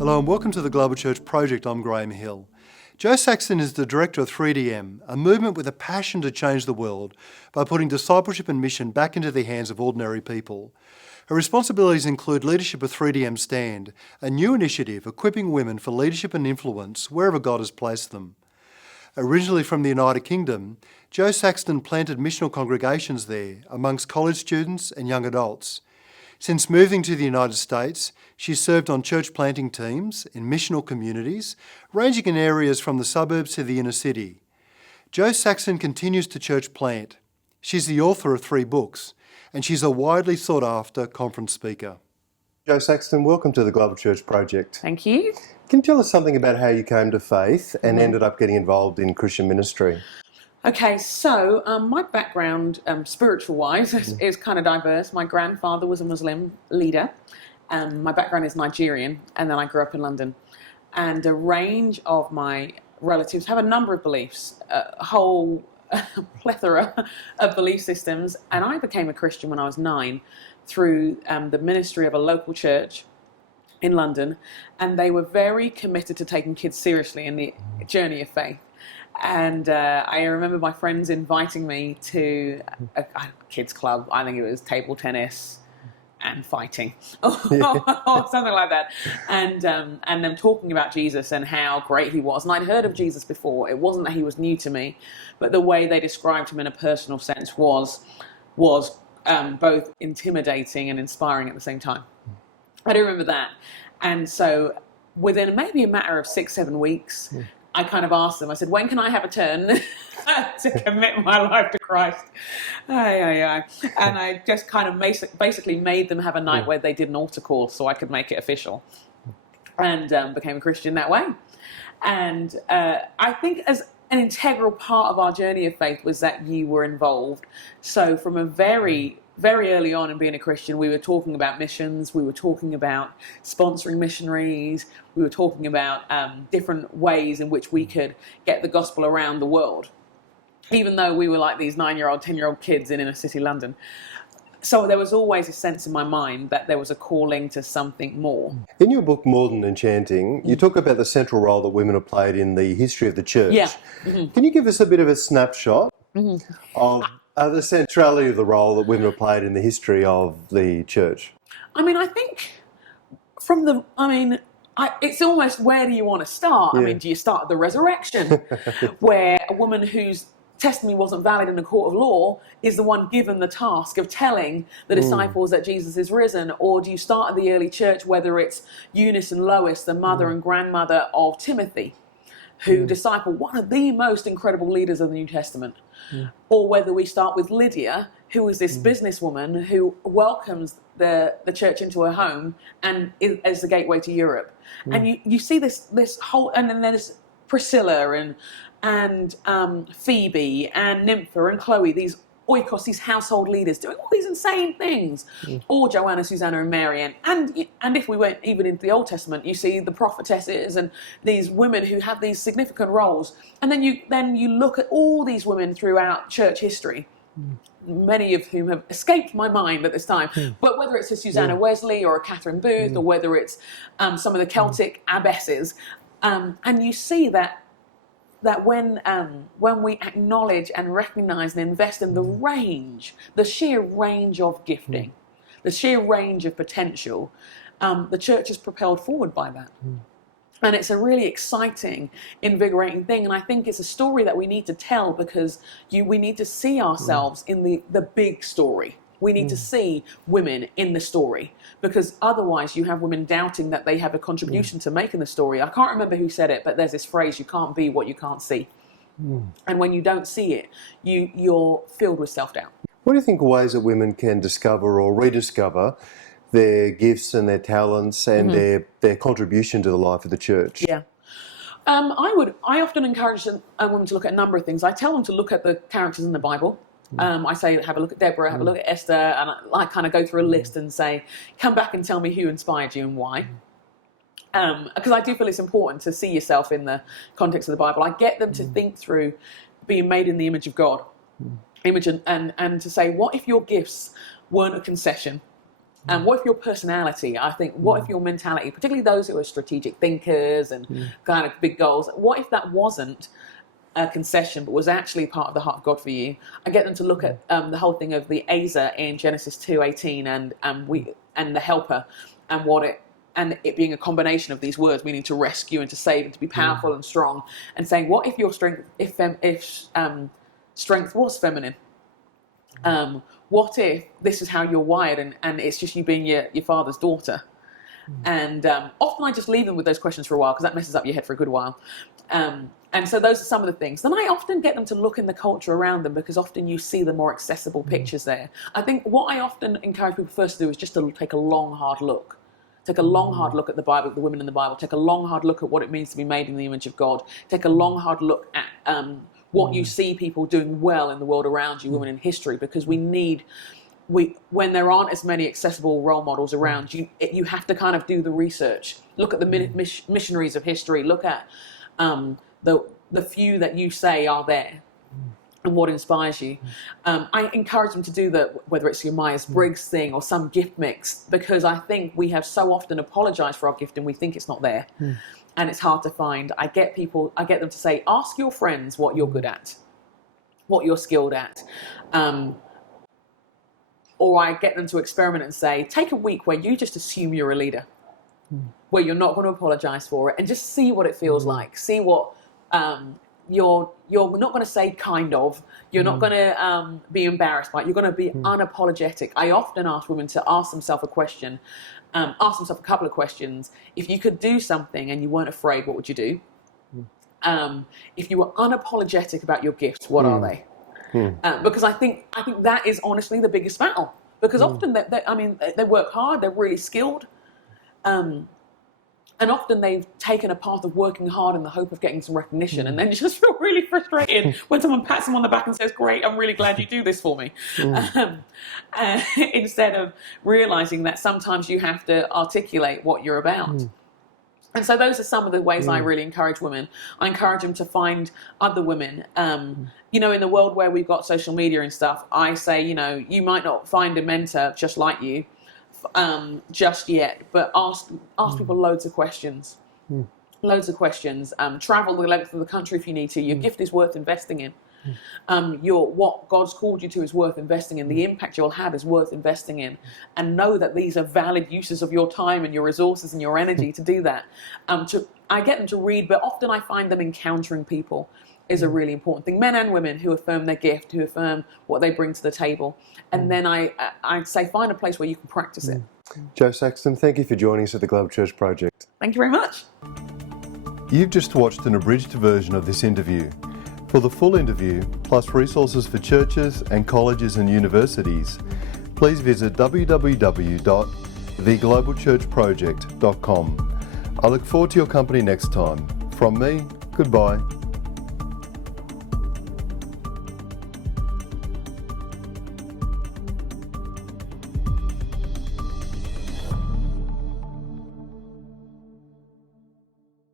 Hello and welcome to the Global Church Project. I'm Graham Hill. Jo Saxton is the director of 3DM, a movement with a passion to change the world by putting discipleship and mission back into the hands of ordinary people. Her responsibilities include leadership of 3DM Stand, a new initiative equipping women for leadership and influence wherever God has placed them. Originally from the United Kingdom, Jo Saxton planted missional congregations there amongst college students and young adults. Since moving to the United States, she served on church planting teams in missional communities, ranging in areas from the suburbs to the inner city. Jo Saxton continues to church plant. She's the author of 3 books, and she's a widely sought after conference speaker. Jo Saxton, welcome to the Global Church Project. Thank you. Can you tell us something about how you came to faith and ended up getting involved in Christian ministry? Okay, so my background, spiritual-wise, is kind of diverse. My grandfather was a Muslim leader. My background is Nigerian, and then I grew up in London. And a range of my relatives have a number of beliefs, a whole plethora of belief systems. And I became a Christian when I was 9 through the ministry of a local church in London. And they were very committed to taking kids seriously in the journey of faith. And I remember my friends inviting me to a kids club. I think it was table tennis and fighting or something like that. And them talking about Jesus and how great he was. And I'd heard of Jesus before. It wasn't that he was new to me, but the way they described him in a personal sense was both intimidating and inspiring at the same time. I do remember that. And so within maybe a matter of 6-7 weeks, I kind of asked them, I said, when can I have a turn to commit my life to Christ? And I just kind of basically made them have a night where they did an altar call so I could make it official, and became a Christian that way. And I think as an integral part of our journey of faith was that you were involved. So from a very early on in being a Christian, we were talking about missions, we were talking about sponsoring missionaries, we were talking about different ways in which we could get the gospel around the world, even though we were like these 9-year-old, 10-year-old kids in inner city London. So there was always a sense in my mind that there was a calling to something more. In your book, More Than Enchanting, you talk about the central role that women have played in the history of the church. Yeah. Can you give us a bit of a snapshot of the centrality of the role that women have played in the history of the church? I mean, I think it's almost, where do you want to start? Yeah. I mean, do you start at the resurrection, where a woman whose testimony wasn't valid in a court of law is the one given the task of telling the disciples that Jesus is risen? Or do you start at the early church, whether it's Eunice and Lois, the mother and grandmother of Timothy, who disciple one of the most incredible leaders of the New Testament? Or whether we start with Lydia, who is this businesswoman who welcomes the church into her home and is the gateway to Europe. And you see this whole, and then there's Priscilla and Phoebe and Nympha and Chloe, these oikos, these household leaders doing all these insane things, or Joanna, Susanna and Mary. And if we went even into the Old Testament, you see the prophetesses and these women who have these significant roles. And then you look at all these women throughout church history, many of whom have escaped my mind at this time. But whether it's a Susanna Wesley or a Catherine Booth, or whether it's some of the Celtic abbesses, and you see that when we acknowledge and recognize and invest in the sheer range of gifting, the sheer range of potential, the church is propelled forward by that. And it's a really exciting, invigorating thing. And I think it's a story that we need to tell, because we need to see ourselves in the big story. We need to see women in the story, because otherwise you have women doubting that they have a contribution to make in the story. I can't remember who said it, but there's this phrase, you can't be what you can't see. And when you don't see it, you're filled with self-doubt. What do you think are ways that women can discover or rediscover their gifts and their talents and their contribution to the life of the church? Yeah. I often encourage women to look at a number of things. I tell them to look at the characters in the Bible. I say, have a look at Deborah, have a look at Esther, and I kind of go through a list and say, come back and tell me who inspired you and why. Because I do feel it's important to see yourself in the context of the Bible. I get them to think through being made in the image of God, and to say, what if your gifts weren't a concession? And what if your personality, I think, what if your mentality, particularly those who are strategic thinkers and kind of big goals, what if that wasn't a concession but was actually part of the heart of God for you? I get them to look at the whole thing of the Asa in Genesis 2:18 and the helper, and it being a combination of these words, meaning to rescue and to save and to be powerful and strong, and saying, what if your strength, if strength was feminine? What if this is how you're wired, and it's just you being your father's daughter? And often I just leave them with those questions for a while, because that messes up your head for a good while. And so those are some of the things. Then I often get them to look in the culture around them, because often you see the more accessible pictures there. I think what I often encourage people first to do is just to take a long, hard look. Take a long, hard look at the Bible, the women in the Bible. Take a long, hard look at what it means to be made in the image of God. Take a long, hard look at what you see people doing well in the world around you, women in history, because when there aren't as many accessible role models around, you have to kind of do the research. Look at the missionaries of history. Look at the few that you say are there, and what inspires you. I encourage them to do that, whether it's your Myers-Briggs thing or some gift mix, because I think we have so often apologized for our gift and we think it's not there, and it's hard to find. I get them to say, ask your friends what you're good at, what you're skilled at. Or I get them to experiment and say, take a week where you just assume you're a leader, where you're not going to apologize for it, and just see what it feels like. See what you're not going to say kind of. You're not going to be embarrassed by it. You're going to be unapologetic. I often ask women to ask themselves a question, ask themselves a couple of questions. If you could do something and you weren't afraid, what would you do? If you were unapologetic about your gifts, what are they? Because I think that is honestly the biggest battle. Because often they work hard, they're really skilled, and often they've taken a path of working hard in the hope of getting some recognition, and then just feel really frustrated when someone pats them on the back and says, "Great, I'm really glad you do this for me," instead of realizing that sometimes you have to articulate what you're about. And so those are some of the ways I really encourage women. I encourage them to find other women. In the world where we've got social media and stuff, I say, you might not find a mentor just like you just yet, but ask people loads of questions. Loads of questions. Travel the length of the country if you need to. Your gift is worth investing in. What God's called you to is worth investing in. The impact you'll have is worth investing in, and know that these are valid uses of your time and your resources and your energy to do that. I get them to read, but often I find them encountering people is a really important thing. Men and women who affirm their gift, who affirm what they bring to the table, and then I'd say find a place where you can practice it. Jo Saxton, thank you for joining us at the Global Church Project. Thank you very much. You've just watched an abridged version of this interview. For the full interview, plus resources for churches and colleges and universities, please visit www.theglobalchurchproject.com. I look forward to your company next time. From me, goodbye.